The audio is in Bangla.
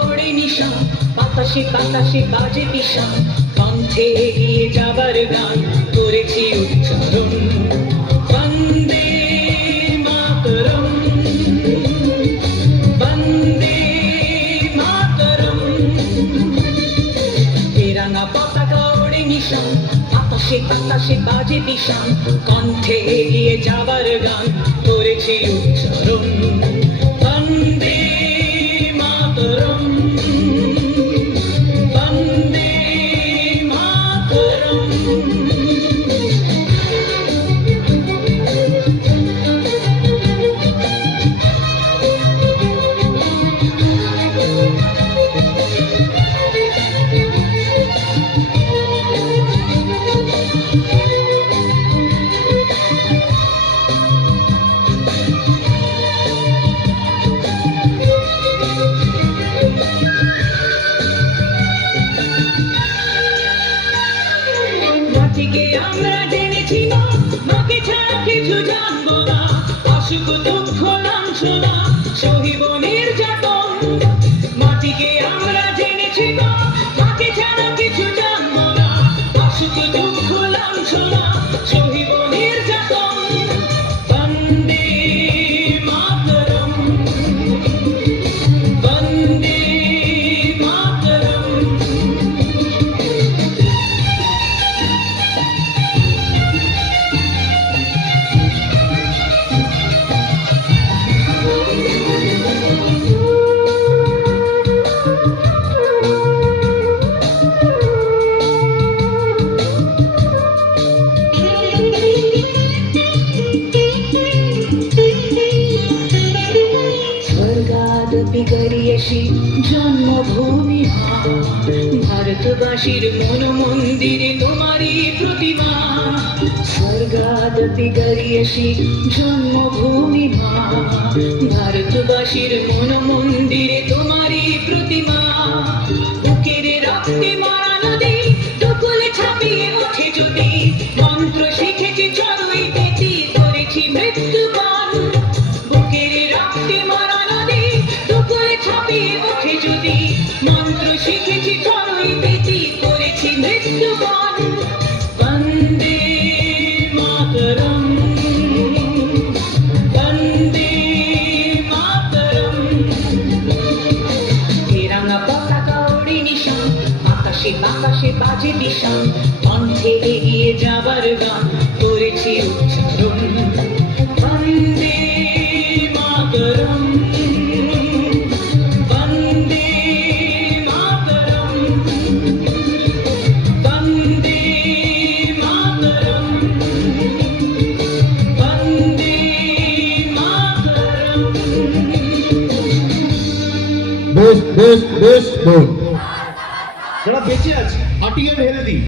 ওড়ে নিশা বাতাসে বাতাসে বাজে দিশা কণ্ঠে এগিয়ে যাবার গান করেছি উচ্চারণ। বন্দে মাতরম পতাকা নিশান বাজে দিশান কণ্ঠে এগিয়ে যাবার গান করেছি উচ্চারণ। ছাড়া কিছু জানব না। অসুখ দুঃখ লাঞ্ছনা গরিয়সি জন্মভূমি ভারতবাসীর মন মন্দিরে তোমারই প্রতিমা। স্বর্গাদপি গরিয়সি জন্মভূমি ভারতবাসীর মন মন্দিরে তোমারই ওঠে যদি মন্ত্র শিখেছি পেটি করেছি মৃত্যুবরণ বন্দে মাতরম। বন্দে মাতরম। তেরাঙা পতাকা ওড়ে নিশান, আকাশে বাতাসে বাজে দিশান কণ্ঠে এগিয়ে যাবার গান। বেশ বেশ বেশ বল যারা বেঁচে আছে হাঁটিয়ে মেরে দিই